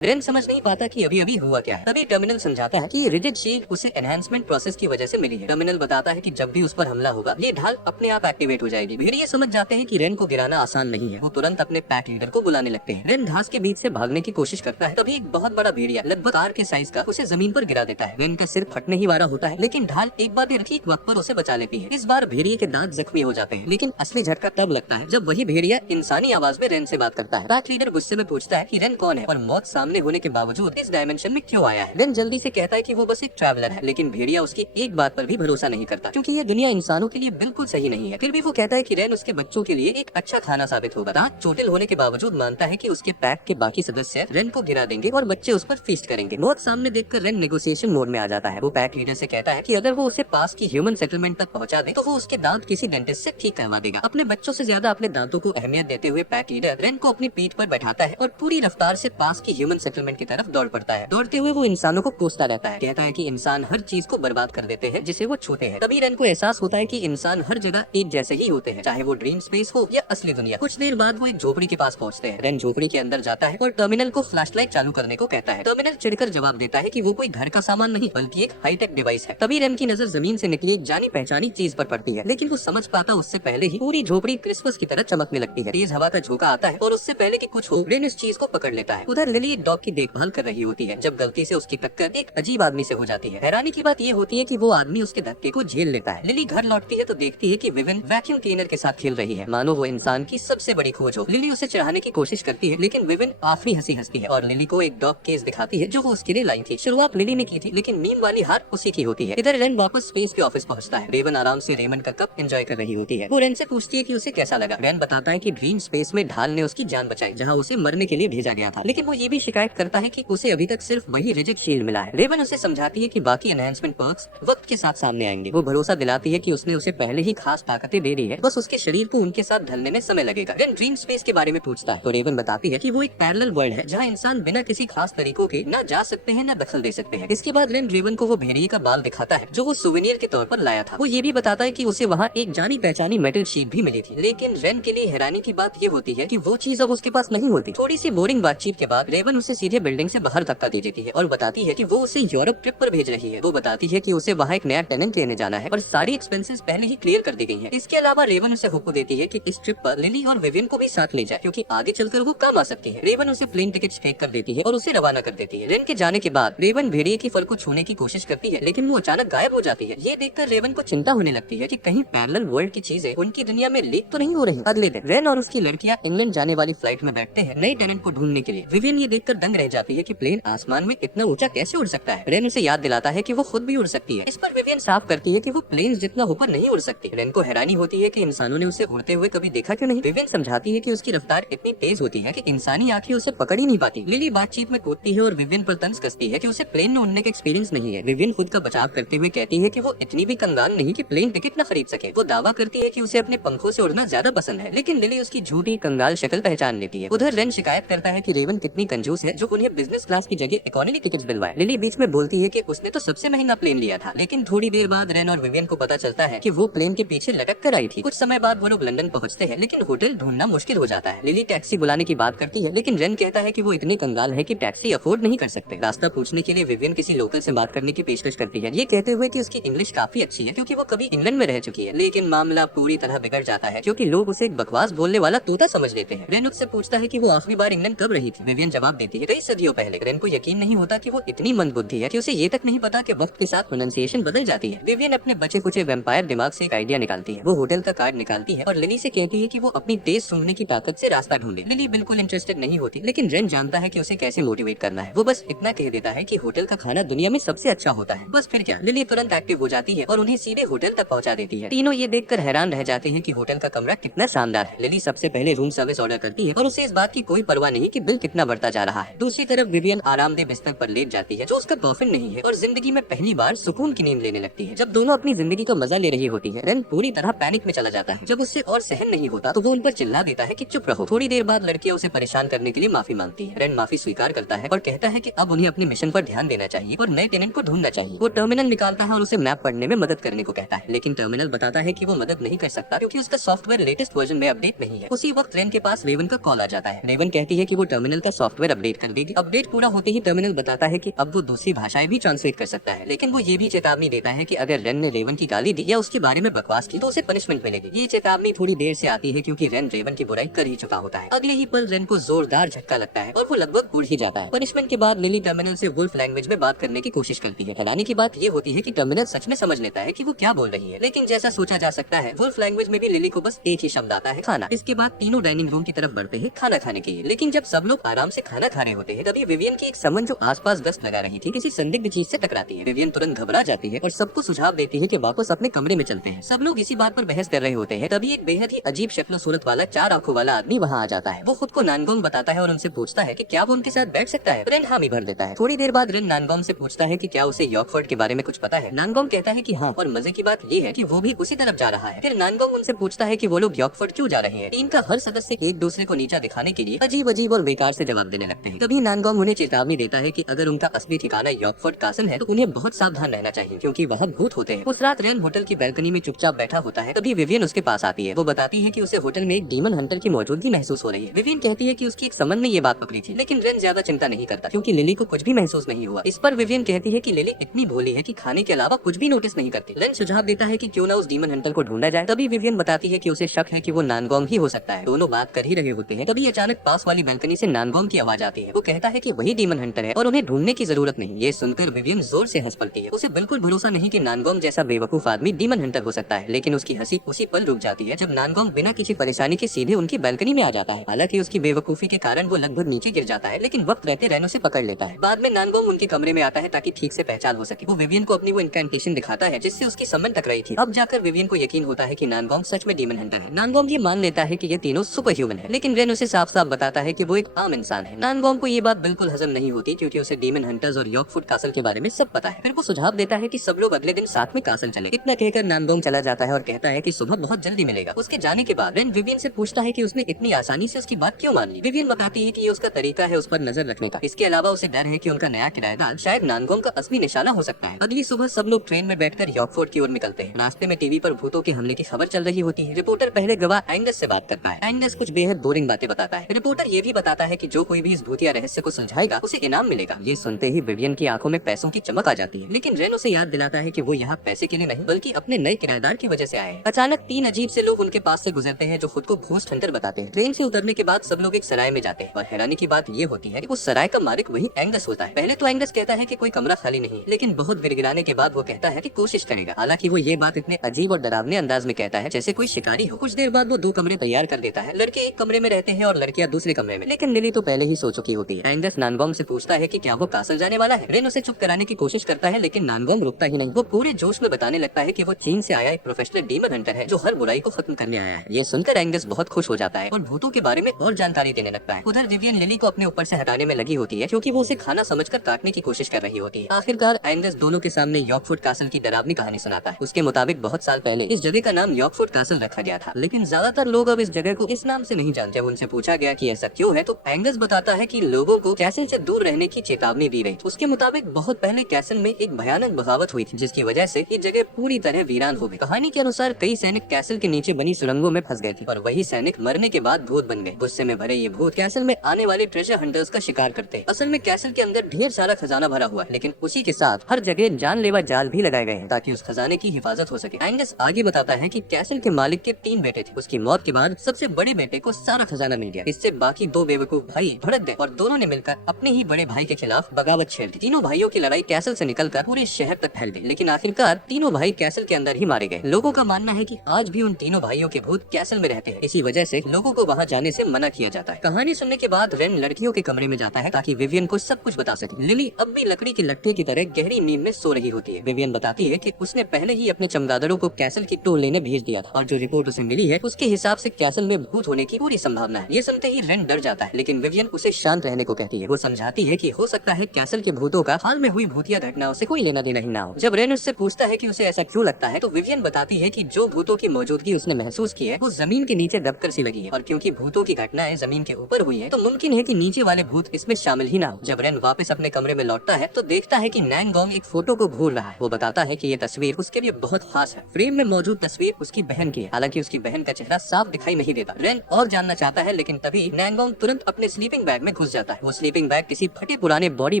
Rain समझ नहीं पाता कि अभी अभी हुआ क्या है। तभी टर्मिनल समझाता है कि रिजिड शील्ड उसे एनहांसमेंट प्रोसेस की वजह से मिली है। टर्मिनल बताता है कि जब भी उस पर हमला होगा ये ढाल अपने आप एक्टिवेट हो जाएगी। भेड़िए समझ जाते हैं कि रेन को गिराना आसान नहीं है। वो तुरंत अपने पैक लीडर को बुलाने लगते हैं। रेन घास के बीच से भागने की कोशिश करता है, तभी एक बहुत बड़ा भेड़िया लगभग कार के साइज का उसे जमीन पर गिरा देता है। रेन का सिर फटने ही वाला होता है, लेकिन ढाल एक बार फिर ठीक वक्त पर उसे बचा लेती है। इस बार भेड़िए के दांत जख्मी हो जाते हैं, लेकिन असली झटका तब लगता है जब वही भेड़िया इंसानी आवाज में रेन से बात करता है। पैक लीडर गुस्से में पूछता है कि रेन कौन है और मौत सामने होने के बावजूद इस डायमेंशन में क्यों आया है। रेन जल्दी से कहता है कि वो बस एक ट्रैवलर है, लेकिन भेड़िया उसकी एक बात पर भी भरोसा नहीं करता, क्योंकि ये दुनिया इंसानों के लिए बिल्कुल सही नहीं है। फिर भी वो कहता है कि रेन उसके बच्चों के लिए एक अच्छा खाना साबित होगा। दांत चोटिल होने के बावजूद मानता है कि उसके पैक के बाकी सदस्य रेन को गिरा देंगे और बच्चे उस पर फीस्ट करेंगे। मौत सामने देखकर रेन नेगोशिएशन मोड में आ जाता है। वो पैक लीडर से कहता है कि अगर वो उसे पास की ह्यूमन सेटलमेंट तक पहुंचा दे तो वो उसके दांत किसी डेंटिस्ट से ठीक करवा देगा। अपने बच्चों से ज्यादा अपने दांतों को अहमियत देते हुए पैक लीडर रेन को अपनी पीठ पर बैठाता है और पूरी रफ्तार से पास की ह्यूमन सेटलमेंट की तरफ दौड़ पड़ता है। दौड़ते हुए वो इंसानों को कोसता रहता है। कहता है कि इंसान हर चीज को बर्बाद कर देते हैं जिसे वो छूते हैं। तभी रेन को एहसास होता है कि इंसान हर जगह एक जैसे ही होते हैं, चाहे वो ड्रीम स्पेस हो या असली दुनिया। कुछ देर बाद वो एक झोपड़ी के पास पहुंचते हैं। रेन झोपड़ी के अंदर जाता है और टर्मिनल को फ्लैशलाइट चालू करने को कहता है। टर्मिनल चिढ़कर जवाब देता है कि वो कोई घर का सामान नहीं बल्कि एक हाईटेक डिवाइस है। तभी रेन की नजर जमीन से निकली एक जानी पहचानी चीज पर पड़ती है, लेकिन वो समझ पाता उससे पहले ही पूरी झोपड़ी क्रिसमस की तरह चमकने लगती है। तेज हवा का झोंका आता है और उससे पहले कि कुछ हो रेन इस चीज को पकड़ लेता है। उधर लिली एक डॉग की देखभाल कर रही होती है जब गलती से उसकी टक्कर एक अजीब आदमी से हो जाती है। हैरानी की बात ये होती है कि वो आदमी उसके धक्के को झेल लेता है। लिली घर लौटती है तो देखती है कि विविन वैक्यूम क्लीनर के साथ खेल रही है, मानो वो इंसान की सबसे बड़ी खोज हो। लिली उसे चढ़ाने की कोशिश करती है, लेकिन विविन आखिरी हंसी हंसती है और लिली को एक डॉग केस दिखाती है जो वो उसके लिए लाई थी। शुरुआत लिली ने की थी, लेकिन मीम वाली हार उसी की होती है। इधर रेन वापस स्पेस के ऑफिस पहुंचता है। रेवन आराम से रेमंड का कप एंजॉय कर रही होती है। वो रेन से पूछती है कि उसे कैसा लगा। रेन बताता है कि ड्रीम स्पेस में ढाल ने उसकी जान बचाई, जहाँ उसे मरने के लिए भेजा गया था, लेकिन वो ये भी शिकायत करता है कि उसे अभी तक सिर्फ वही रिजिड शील्ड मिला है। रेवन उसे समझाती है कि बाकी एनहांसमेंट पर्क्स वक्त के साथ सामने आएंगे। वो भरोसा दिलाती है कि उसने उसे पहले ही खास ताकतें दे दी है, बस उसके शरीर को उनके साथ ढलने में समय लगेगा। रेन ड्रीम स्पेस के बारे में पूछता है तो रेवन बताती है कि वो एक पैरेलल वर्ल्ड है जहाँ इंसान बिना किसी खास तरीकों के न जा सकते हैं न दखल दे सकते हैं। इसके बाद रेन रेवन को वो भेड़िए का बाल दिखाता है जो वो सुवेनियर के तौर पर लाया था। वो ये भी बताता है कि उसे वहाँ एक जानी पहचानी मेटल शीट भी मिली थी, लेकिन रेन के लिए हैरानी की बात ये होती है कि वो चीज अब उसके पास नहीं होती। थोड़ी सी बोरिंग बातचीत के बाद रेवन उसे सीधे बिल्डिंग से बाहर धक्का दे देती है और बताती है कि वो उसे यूरोप ट्रिप पर भेज रही है। वो बताती है कि उसे वहाँ एक नया टेनेंट लेने जाना है और सारी एक्सपेंसेस पहले ही क्लियर कर दी गई हैं। इसके अलावा रेवन उसे हुक्म देती है कि इस ट्रिप पर लिली और विविन को भी साथ ले जाए, क्योंकि आगे चलकर वो काम आ सकती है। रेवन उसे प्लेन टिकट पैक कर देती है और उसे रवाना कर देती है। रेन के जाने के बाद रेवन भेड़िए की फर को छूने की कोशिश करती है, लेकिन वो अचानक गायब हो जाती है। ये देखकर रेवन को चिंता होने लगती है कि कहीं पैरेलल वर्ल्ड की चीजें उनकी दुनिया में लीक तो नहीं हो रही। अगले दिन रेन और उसकी लड़कियां इंग्लैंड जाने वाली फ्लाइट में बैठते हैं नए टेनेंट को ढूंढने के लिए। विविन ये देखकर दंग रह जाती है कि प्लेन आसमान में इतना ऊंचा कैसे उड़ सकता है। रेन उसे याद दिलाता है कि वो खुद भी उड़ सकती है। इस पर विवियन साफ करती है कि वो प्लेन जितना ऊपर नहीं उड़ सकती। रेन को हैरानी होती है कि इंसानों ने उसे उड़ते हुए कभी देखा क्यों नहीं। विवियन समझाती है कि उसकी रफ्तार इतनी तेज होती है कि इंसानी आंखें उसे पकड़ ही नहीं पाती। लिली बातचीत में कूदती है और विवियन पर तंज कसती है कि उसे प्लेन में उड़ने का एक्सपीरियंस नहीं है। विवियन खुद का बचाव करते हुए कहती है कि वो इतनी भी कंगाल नहीं कि प्लेन टिकट न खरीद सके। वो दावा करती है कि उसे अपने पंखों से उड़ना ज्यादा पसंद है, लेकिन लिली उसकी झूठी कंगाल शक्ल पहचान लेती है। उधर रेन शिकायत करता है कि रेवन कितनी कंजूस है जो उन्हें बिजनेस क्लास की जगह इकोनॉमी टिकट दिलवाए। लिली बीच में बोलती है कि उसने तो सबसे महंगा प्लेन लिया था, लेकिन थोड़ी देर बाद रेन और विवियन को पता चलता है कि वो प्लेन के पीछे लटक कर आई थी। कुछ समय बाद वो लोग लंदन पहुंचते हैं, लेकिन होटल ढूंढना मुश्किल हो जाता है। लिली टैक्सी बुलाने की बात करती है, लेकिन रेन कहता है कि वो इतने कंगाल है कि टैक्सी अफोर्ड नहीं कर सकते। रास्ता पूछने के लिए विवियन किसी लोकल से बात करने की पेशकश करती है, ये कहते हुए कि उसकी इंग्लिश काफी अच्छी है क्योंकि वो कभी इंग्लैंड में रह चुकी है। लेकिन मामला पूरी तरह बिगड़ जाता है क्योंकि लोग उसे एक बकवास बोलने वाला तोता समझ लेते हैं। रेन उससे पूछता है कि वो आखिरी बार इंग्लैंड कब रही थी। विवियन जवाब देती है कई सदियों पहले। रेन को यकीन नहीं होता कि वो इतनी मंदबुद्धि है कि उसे ये तक नहीं पता कि वक्त के साथ प्रोनाउंसिएशन बदल जाती है। विवियन अपने बचे कुचे वैम्पायर दिमाग से एक आइडिया निकालती है। वो होटल का कार्ड निकालती है और लिली से कहती है कि वो अपनी तेज सूंघने की ताकत से रास्ता ढूंढे। लिली बिल्कुल इंटरेस्टेड नहीं होती, लेकिन रेन जानता है कि उसे कैसे मोटिवेट करना है। वो बस इतना कह देता है कि होटल का खाना दुनिया में सबसे अच्छा होता है। बस फिर क्या, लिली तुरंत एक्टिव हो जाती है और उन्हें सीधे होटल तक पहुंचा देती है। तीनों ये देखकर हैरान रह जाते हैं कि होटल का कमरा कितना शानदार है। लिली सबसे पहले रूम सर्विस ऑर्डर करती है और उसे इस बात की कोई परवाह नहीं कि बिल कितना बढ़ता जा रहा है। दूसरी तरफ विवियन आरामदेह बिस्तर पर लेट जाती है जो उसका बॉयफ्रेंड नहीं है और जिंदगी में पहली बार सुकून की नींद लेने लगती है। जब दोनों अपनी जिंदगी का मजा ले रही होती है, रेन पूरी तरह पैनिक में चला जाता है। जब उससे और सहन नहीं होता तो वो उन पर चिल्ला देता है कि चुप रहो। थोड़ी देर बाद लड़कियां उसे परेशान करने के लिए माफी मांगती है। रेन माफी स्वीकार करता है और कहता है कि अब उन्हें अपने मिशन पर ध्यान देना चाहिए और नए टेनेंट को ढूंढना चाहिए। वो टर्मिनल निकालता है और उसे मैप पढ़ने में मदद करने को कहता है, लेकिन टर्मिनल बताता है कि वो मदद नहीं कर सकता क्योंकि उसका सॉफ्टवेयर लेटेस्ट वर्जन में अपडेट नहीं है। उसी वक्त रेन के पास रेवन का कॉल आ जाता है। रेवन कहती है कि वो टर्मिनल का सॉफ्टवेयर अपडेट अपडेट कर देगी। अपडेट पूरा होते ही टर्मिनल बताता है कि अब वो दूसरी भाषाएं भी ट्रांसलेट कर सकता है, लेकिन वो ये भी चेतावनी देता है कि अगर रेन ने रेवन की गाली दी या उसके बारे में बकवास की तो उसे पनिशमेंट मिलेगी। ये चेतावनी थोड़ी देर से आती है क्योंकि रेन रेवन की बुराई कर ही चुका होता है। अगले ही पल रेन को जोरदार झटका लगता है और वो लगभग उड़ ही जाता है। पनिशमेंट के बाद लिली टर्मिनल से वुल्फ लैंग्वेज में बात करने की कोशिश करती है। हैरानी की बात ये होती है कि टर्मिनल सच में समझ लेता है कि वो क्या बोल रही है, लेकिन जैसा सोचा जा सकता है वुल्फ लैंग्वेज में भी लिली को बस एक ही शब्द आता है, खाना। इसके बाद तीनों डाइनिंग रूम की तरफ बढ़ते हैं खाना खाने के लिए, लेकिन जब सब लोग आराम से खाना खा रहे होते हैं तभी विवियन की एक समन जो आसपास गश्त लगा रही थी किसी संदिग्ध चीज से टकराती है। विवियन तुरंत घबरा जाती है और सबको सुझाव देती है कि वापस अपने कमरे में चलते हैं। सब लोग इसी बात पर बहस कर रहे होते हैं तभी एक बेहद ही अजीब शक्ल सूरत वाला 4 आंखों वाला आदमी वहाँ आ जाता है। वो खुद को नानगोंग बताता है और उनसे पूछता है कि क्या वो उनके साथ बैठ सकता है। रेन हामी भर देता है। थोड़ी देर बाद रेन नानगोंग से पूछता है कि क्या उसे यॉर्कफोर्ड के बारे में कुछ पता है। नानगोंग कहता है कि हाँ, और मजे की बात ये है कि वो भी उसी तरफ जा रहा है। फिर नानगोंग उनसे पूछता है कि वो लोग यॉर्कफोर्ड क्यों जा रहे हैं। टीम का हर सदस्य एक दूसरे को नीचा दिखाने के लिए अजीब अजीब और बेकार से जवाब देने लगते हैं। तभी नानगोंग उन्हें चेतावनी देता है कि अगर उनका असली ठिकाना यॉर्कफोर्ड कासल है तो उन्हें बहुत सावधान रहना चाहिए क्योंकि वहाँ भूत होते हैं। उस रात रेन होटल की बैल्कनी में चुपचाप बैठा होता है तभी विवियन उसके पास आती है। वो बताती है कि उसे होटल में एक डीमन हंटर की मौजूदगी महसूस हो रही है। विवियन कहती है कि उसकी एक समन ने ये बात पकड़ी थी, लेकिन रेन ज्यादा चिंता नहीं करता क्योंकि लिली को कुछ भी महसूस नहीं हुआ। इस पर विवियन कहती है कि लिली इतनी भोली है कि खाने के अलावा कुछ भी नोटिस नहीं करती। रेन सुझाव देता है कि क्यों ना उस डीमन हंटर को ढूंढा जाए। तभी विवियन बताती है कि उसे शक है कि वो नानगोंग ही हो सकता है। दोनों बात कर ही रहे होते हैं तभी अचानक पास वाली बैल्कनी से नानगोंग की आवाज आती है। वो कहता है कि वही डीमन हंटर है और उन्हें ढूंढने की जरूरत नहीं। ये सुनकर विवियन जोर से हंस पड़ती है। उसे बिल्कुल भरोसा नहीं कि नानगोंग जैसा बेवकूफ आदमी डीमन हंटर हो सकता है, लेकिन उसकी हंसी उसी पल रुक जाती है जब नानगोंग बिना किसी परेशानी के सीधे उनकी बैल्कनी में आ जाता है। हालांकि उसकी बेवकूफी के कारण वो लगभग नीचे गिर जाता है, लेकिन वक्त रहते रेन उसे पकड़ लेता है। बाद में नानगोंग उनके कमरे में आता है ताकि ठीक से पहचान हो सके। वो विवियन को अपनी वो इंकैंटेशन दिखाता है जिससे उसकी समन टकराई थी। अब जाकर विवियन को यकीन होता है कि नानगोंग सच में डीमन हंटर है। नानगोंग ये मान लेता है कि ये तीनों सुपर ह्यूमन है, लेकिन रेन उसे साफ साफ बताता है कि वो एक आम इंसान है। नानगोंग को ये बात बिल्कुल हजम नहीं होती क्योंकि उसे डीमन हंटर्स और यॉर्कफोर्ड कासल के बारे में सब पता है। फिर वो सुझाव देता है कि सब लोग अगले दिन साथ में कासल चले। इतना कहकर नानगोंग चला जाता है और कहता है कि सुबह बहुत जल्दी मिलेगा। उसके जाने के बाद रेन विवियन से पूछता है कि उसने इतनी आसानी से उसकी बात क्यों मान ली। विवियन बताती है कि ये उसका तरीका है उस पर नजर रखने का। इसके अलावा उसे डर है कि उनका नया किराएदार शायद नानगोंग का असली निशाना हो सकता है। अगली सुबह सब लोग ट्रेन में बैठकर यॉर्कफोर्ड की ओर निकलते हैं। रास्ते में टीवी पर भूतों के हमले की खबर चल रही होती है। रिपोर्टर पहले गवाह एंगस से बात करता है। एंगस कुछ बेहद बोरिंग बातें बताता है। रिपोर्टर ये भी बताता है कि जो कोई भी इस भूतिया रहस्य को सुलझाएगा उसे इनाम मिलेगा। ये सुनते ही विवियन की आंखों में पैसों की चमक आ जाती है, लेकिन रेन उसे याद दिलाता है कि वो यहाँ पैसे के लिए नहीं बल्कि अपने नए किराएदार की वजह से आए हैं। अचानक 3 अजीब से लोग उनके पास से गुजरते हैं जो खुद को घोस्ट हंटर बताते हैं। ट्रेन से उतरने के बाद सब लोग एक सराय में जाते हैं और हैरानी की बात ये होती है कि उस सराय का मालिक वही एंगस होता है। पहले तो एंगस कहता है कि कोई कमरा खाली नहीं, लेकिन बहुत गिड़गिड़ाने के बाद वो कहता है कि कोशिश करेगा। हालांकि वो ये बात इतने अजीब और डरावने अंदाज में कहता है जैसे कोई शिकारी हो। कुछ देर बाद वो 2 कमरे तैयार कर देता है। लड़के एक कमरे में रहते हैं और लड़कियां दूसरे कमरे में, लेकिन लिली तो पहले ही सो चुकी होती है। एंगस नानगोंग से पूछता है कि क्या वो कासल जाने वाला है। रेन उसे चुप कराने की कोशिश करता है, लेकिन नानगोंग रुकता ही नहीं। वो पूरे जोश में बताने लगता है कि वो चीन से आया एक प्रोफेशनल डीमन हंटर है जो हर बुराई को खत्म करने आया है। ये सुनकर एंगस बहुत खुश हो जाता है और भूतों के बारे में और जानकारी देने लगता है। उधर विवियन लिली को अपने ऊपर से हटाने में लगी होती है क्योंकि वो उसे खाना समझकर काटने की कोशिश कर रही होती है। आखिरकार एंगस दोनों के सामने यॉर्कफोर्ड कासल की डरावनी कहानी सुनाता है। उसके मुताबिक बहुत साल पहले इस जगह का नाम यॉर्कफोर्ड कासल रखा गया था, लेकिन ज्यादातर लोग अब इस जगह को इस नाम से नहीं जानते। जब उनसे पूछा गया कि ऐसा क्यों है तो एंगस बताता है कि लोगों को कैसल से दूर रहने की चेतावनी दी गई। उसके मुताबिक बहुत पहले कैसल में एक भयानक बगावत हुई थी जिसकी वजह से ये जगह पूरी तरह वीरान हो गई। कहानी के अनुसार कई सैनिक कैसल के नीचे बनी सुरंगों में फंस गए थे और वही सैनिक मरने के बाद भूत बन गए। गुस्से में भरे ये भूत कैसल में आने वाले ट्रेजर हंटर्स का शिकार करते। असल में कैसल के अंदर ढेर सारा खजाना भरा हुआ है, लेकिन उसी के साथ हर जगह जानलेवा जाल भी लगाए गए हैं ताकि उस खजाने की हिफाजत हो सके। एंगस आगे बताता है कि कैसल के मालिक के 3 बेटे थे। उसकी मौत के बाद सबसे बड़े बेटे को सारा खजाना मिल गया। इससे बाकी 2 बेवकूफ भाई भड़क गए और दोनों ने मिलकर अपने ही बड़े भाई के खिलाफ बगावत छेड़ दी। तीनों भाइयों की लड़ाई कैसल से निकलकर पूरे शहर तक फैल गई, लेकिन आखिरकार तीनों भाई कैसल के अंदर ही मारे गए। लोगों का मानना है कि आज भी उन तीनों भाइयों के भूत कैसल में रहते हैं। इसी वजह से लोगों को वहां जाने से मना किया जाता है। कहानी सुनने के बाद रेन लड़कियों के कमरे में जाता है ताकि विवियन को सब कुछ बता सके। लिली अब भी लकड़ी के लट्ठे की तरह गहरी नींद में सो रही होती है। विवियन बताती है कि उसने पहले ही अपने चमगादड़ों को कैसल की टोल लेने भेज दिया था और जो रिपोर्ट उसे मिली है उसके हिसाब से कैसल में भूत होने की पूरी संभावना है। ये सुनते ही रेन डर जाता है, लेकिन विवियन उसे शांत रहने को कहती है। वो समझाती है कि हो सकता है कैसल के भूतों का हाल में हुई भूतिया घटनाओं से कोई लेना देना ही ना हो। जब रेन उससे पूछता है कि उसे ऐसा क्यों लगता है तो विवियन बताती है कि जो भूतों की मौजूदगी उसने महसूस की है वो जमीन के नीचे दबकर सी लगी है और क्योंकि भूतों की घटनाएं जमीन के ऊपर हुई है तो मुमकिन है कि नीचे वाले भूत इसमें शामिल ही ना हो। जब रेन वापस अपने कमरे में लौटता है तो देखता है कि नानगोंग एक फोटो को घूर रहा है। वो बताता है कि ये तस्वीर उसके लिए बहुत खास है। फ्रेम में मौजूद तस्वीर उसकी बहन की है, हालांकि उसकी बहन का चेहरा साफ दिखाई नहीं देता। रेन और जानना चाहता है, लेकिन तभी नानगोंग तुरंत अपने स्लीपिंग बैग में घुस जाता है। वो स्लीपिंग बैग किसी फटे पुराने बॉडी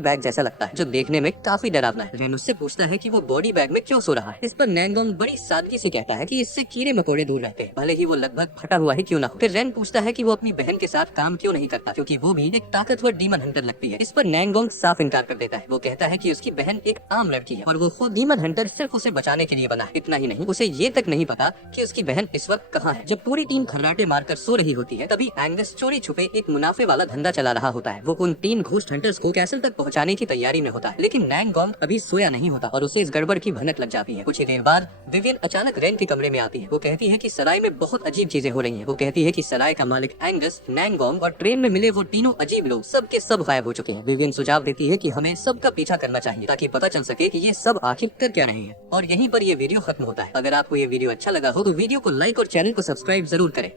बैग जैसा लगता है जो देखने में काफी डरावना है। रेन उससे पूछता है कि वो बॉडी बैग में क्यों सो रहा है। इस पर नैंगोंग बड़ी सादगी से कहता है कि इससे कीड़े मकोड़े दूर रहते हैं, भले ही वो लगभग फटा हुआ ही क्यों ना हो। फिर रेन पूछता है कि वो अपनी बहन के साथ काम क्यों नहीं करता, क्योंकि वो भी एक ताकतवर डीमन हंटर लगती है। इस पर नैंगोंग साफ इनकार कर देता है। वो कहता है कि उसकी बहन एक आम लड़की है और वो खुद डीमन हंटर सिर्फ उसे बचाने के लिए बना है। इतना ही नहीं, उसे ये तक नहीं पता कि उसकी बहन इस वक्त कहाँ है। जब पूरी टीम खर्राटे मारकर सो रही होती है तभी एंगस चोरी छुपे एक मुनाफे वाला धंधा चला रहा होता है। वो उन 3 घोस्ट हंटर्स को कैसल तक पहुंचाने की तैयारी में होता है, लेकिन नैंगोंग अभी सोया नहीं होता और उसे इस गड़बड़ की भनक लग जाती है। कुछ ही देर बाद विवियन अचानक रेन के कमरे में आती है। वो कहती है कि सराय में बहुत अजीब चीजें हो रही हैं। वो कहती है कि सराय का मालिक एंगस, नैंगोंग और ट्रेन में मिले वो तीनों अजीब लोग सबके सब गायब हो चुके हैं। विवियन सुझाव देती है कि हमें सबका पीछा करना चाहिए ताकि पता चल सके कि ये सब आखिर कर क्या रहे हैं। और यहीं पर ये वीडियो खत्म होता है। अगर आपको ये वीडियो अच्छा लगा हो तो वीडियो को लाइक और चैनल को सब्सक्राइब जरूर करें।